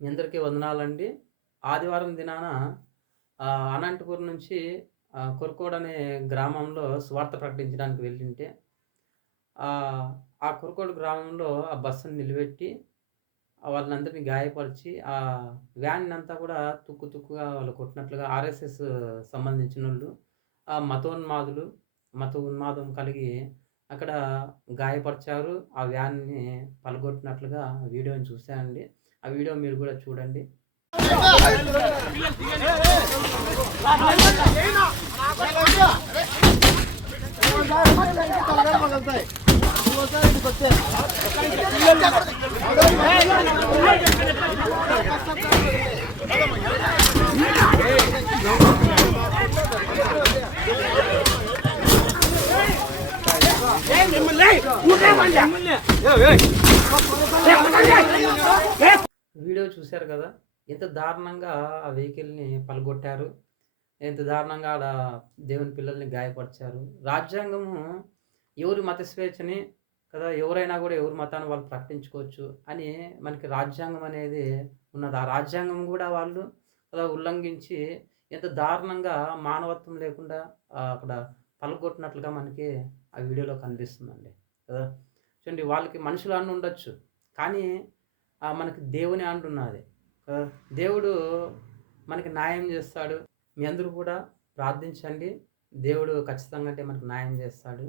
మీ అందరికీ వందనాలండి. ఆదివారం దినాన అనంతపురం నుంచి కురకోడ్ అనే గ్రామంలో సువార్త ప్రకటించడానికి వెళ్ళుంటే, ఆహ్, ఆ కురకోడ్ గ్రామంలో ఆ బస్సుని నిలబెట్టి వాళ్ళనందరిని గాయపరిచి, వ్యాన్‌నంతా కూడా తుక్కు తుక్కుగా వాళ్ళు కొట్టినట్లుగా ఆర్ఎస్ఎస్ సంబంధించినోళ్ళు, మతోన్మాదులు, మత ఉన్మాదం కలిగి అక్కడ గాయపరిచారు. ఆ వ్యాన్‌ని పలగొట్టినట్లుగా వీడియోని చూసానండి. ఆ వీడియో మీరు గూడా చూడండి. వీడియో చూసారు కదా! ఎంత దారుణంగా ఆ వెహికల్‌ని పలగొట్టారు. ఎంత దారుణంగా ఆడ దేవుని పిల్లల్ని గాయపరిచారు. రాజ్యాంగము ఎవరి మత స్వేచ్ఛని కదా! ఎవరైనా గూడా ఎవరి మతాన్ని వాళ్ళు ప్రకటించుకోవచ్చు అని మనకి రాజ్యాంగం అనేది ఉన్నది. ఆ రాజ్యాంగం గూడా వాళ్ళు ఉల్లంఘించి ఎంత దారుణంగా మానవత్వం లేకుండా అక్కడ పలగొట్టినట్లుగా మనకి ఆ వీడియోలో కనిపిస్తుందండి. కదా! చూడండి వాళ్ళకి మనుషుల అండ ఉండొచ్చు. కానీ మనకి దేవుని అండ ఉన్నది. దేవుడు మనకి న్యాయం చేస్తాడు. మీ అందరూ కూడా ప్రార్థించండి. దేవుడు ఖచ్చితంగా అంటే మనకు న్యాయం చేస్తాడు.